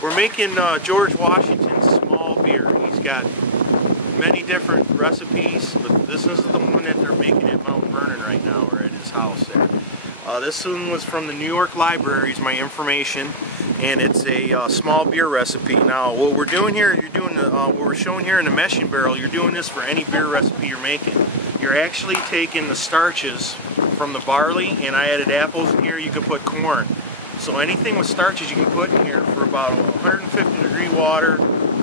We're making George Washington's small beer. He's got many different recipes, but this is the one that they're making at Mount Vernon right now, or at his house there. This one was from the New York Libraries, my information, and it's a small beer recipe. Now, what we're doing here, what we're showing here in the meshing barrel, you're doing this for any beer recipe you're making. You're actually taking the starches from the barley, and I added apples in here. You could put corn. So anything with starches you can put in here for about 150 degree water,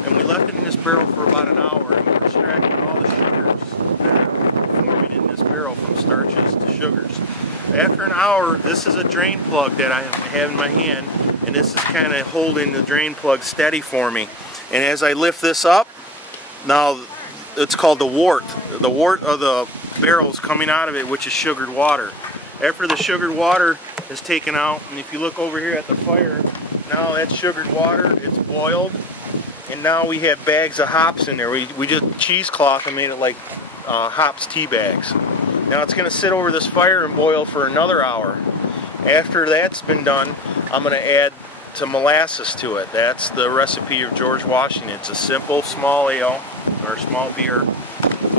and we left it in this barrel for about an hour, and we're extracting all the sugars that are forming in this barrel from starches to sugars. After an hour, this is a drain plug that I have in my hand, and this is kind of holding the drain plug steady for me. And as I lift this up, now it's called the wort. The wort of the barrel is coming out of it, which is sugared water. After the sugared water is taken out, and if you look over here at the fire, now that's sugared water, it's boiled, and now we have bags of hops in there. We did cheesecloth and made it like hops tea bags. Now it's going to sit over this fire and boil for another hour. After that's been done, I'm going to add some molasses to it. That's the recipe of George Washington. It's a simple small ale, or small beer.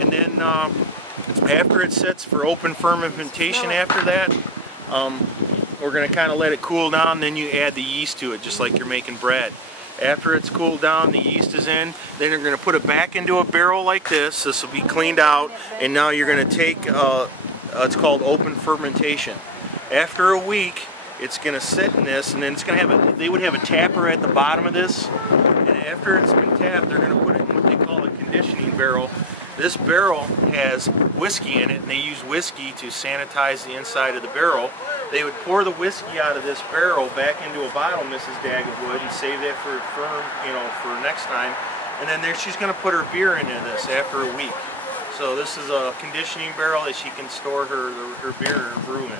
And then after it sits for open fermentation after that, we're going to kind of let it cool down, then you add the yeast to it, just like you're making bread. After it's cooled down, the yeast is in, then you're going to put it back into a barrel like this. This will be cleaned out, and now you're going to take, it's called open fermentation. After a week, it's going to sit in this, and then it's going to have they would have a tapper at the bottom of this, and after it's been tapped, they're going to put it in what they call a conditioning barrel. This barrel has whiskey in it, and they use whiskey to sanitize the inside of the barrel. They would pour the whiskey out of this barrel back into a bottle, Mrs. Daggett would, and save that for for next time. And then she's going to put her beer into this after a week. So this is a conditioning barrel that she can store her beer or brew in.